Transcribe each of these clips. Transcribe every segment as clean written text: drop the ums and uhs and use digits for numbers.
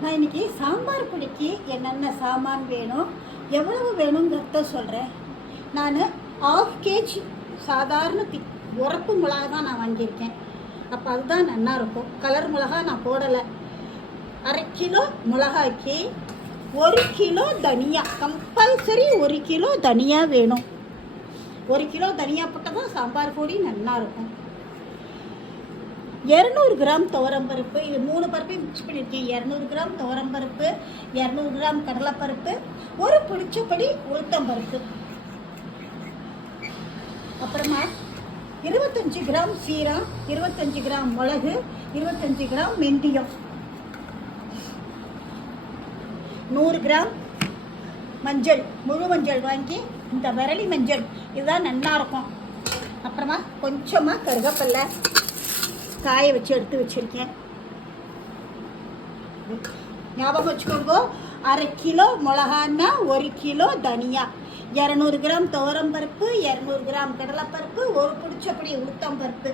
நான் இன்னைக்கு சாம்பார் பொடிக்கு என்னென்ன சாமான் வேணும், எவ்வளவு வேணுங்கிறத சொல்கிறேன். நான் 1/2 கேஜி சாதாரண உரப்பு மிளகா தான் நான் வாங்கியிருக்கேன். அப்போ அதுதான் நல்லா இருக்கும். கலர் மிளகா நான் போடலை. 1/2 கிலோ மிளகாய்க்கு 1 கிலோ தனியா, கம்பல்சரி 1 கிலோ தனியா வேணும். 1 கிலோ தனியா போட்டால் தான் சாம்பார் பொடி நல்லா இருக்கும். 200 கிராம் துவரம்பருப்பு, இது 3 பருப்பையும் மிக்ஸ் பண்ணியிருக்கேன். 200 கிராம் துவரம்பருப்பு, 200 கிராம் கடலைப்பருப்பு, ஒரு பிடிச்சபடி உளுத்தம்பருப்பு, அப்புறமா 25 கிராம் சீரகம், 25 கிராம் மிளகு, 25 கிராம் வெந்தயம், 100 கிராம் மஞ்சள், முழு மஞ்சள் வாங்கி இந்த விரலி மஞ்சள், இதுதான் நல்லா இருக்கும். அப்புறமா கொஞ்சமாக கருவேப்பிலை காய வச்சு எடுத்து வச்சுருக்கேன். ஞாபகம் வச்சுக்கோங்க, 1/2 கிலோ மிளகான்னா 1 கிலோ தனியா, 200 கிராம் துவரம்பருப்பு, 200 கிராம் கடலைப்பருப்பு, ஒரு பிடிச்சப்படி உளுத்தம்பருப்பு,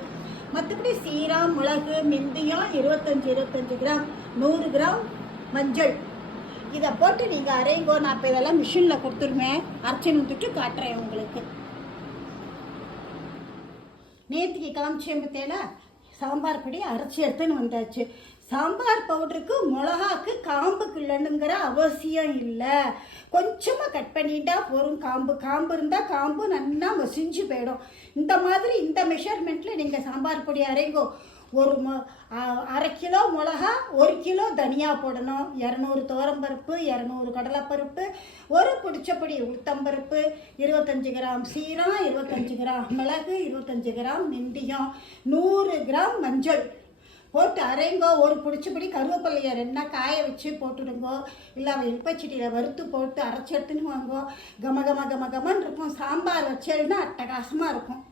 மற்றபடி சீரகம் மிளகு வெந்தயம் 25 கிராம், 100 கிராம் மஞ்சள். இதை போட்டு நீங்கள் அரைங்கோ. நான் இப்போ இதெல்லாம் மிஷினில் கொடுத்துருவேன், அரைச்சி வந்துட்டு காட்டுறேன் உங்களுக்கு. நேற்றுக்கு காமிச்சேன் பார்த்தேல, சாம்பார் பொடி அரைச்சி எடுத்துன்னு வந்தாச்சு. சாம்பார் பவுடருக்கு மிளகாக்கு காம்பு கிள்ளணுங்கிற அவசியம் இல்லை. கொஞ்சமாக கட் பண்ணிட்டா போகும். காம்பு இருந்தால் காம்பு நல்லா மசிஞ்சு போயிடும். இந்த மாதிரி இந்த மெஷர்மெண்ட்டில் நீங்கள் சாம்பார் பொடி அரைங்கோ. ஒரு 1/2 கிலோ மிளகா, 1 கிலோ தனியா போடணும், 200 துவரம்பருப்பு, 200 கடலைப்பருப்பு, ஒரு பிடிச்சப்படி உளுத்தம்பருப்பு, 25 கிராம் சீரகம், 25 கிராம் மிளகு, 25 கிராம் வெந்தயம், 100 கிராம் மஞ்சள் போட்டு அரைங்கோ. ஒரு பிடிச்சபடி கருவேப்பிலையை 2 காய வச்சு போட்டுடுங்கோ. இல்லை வெப்பச்சட்டியில் வறுத்து போட்டு அரைச்சி எடுத்துன்னு வாங்கோ. கம கமன்னு இருக்கும். சாம்பார் வச்சேன்னா அட்டகாசமாக இருக்கும்.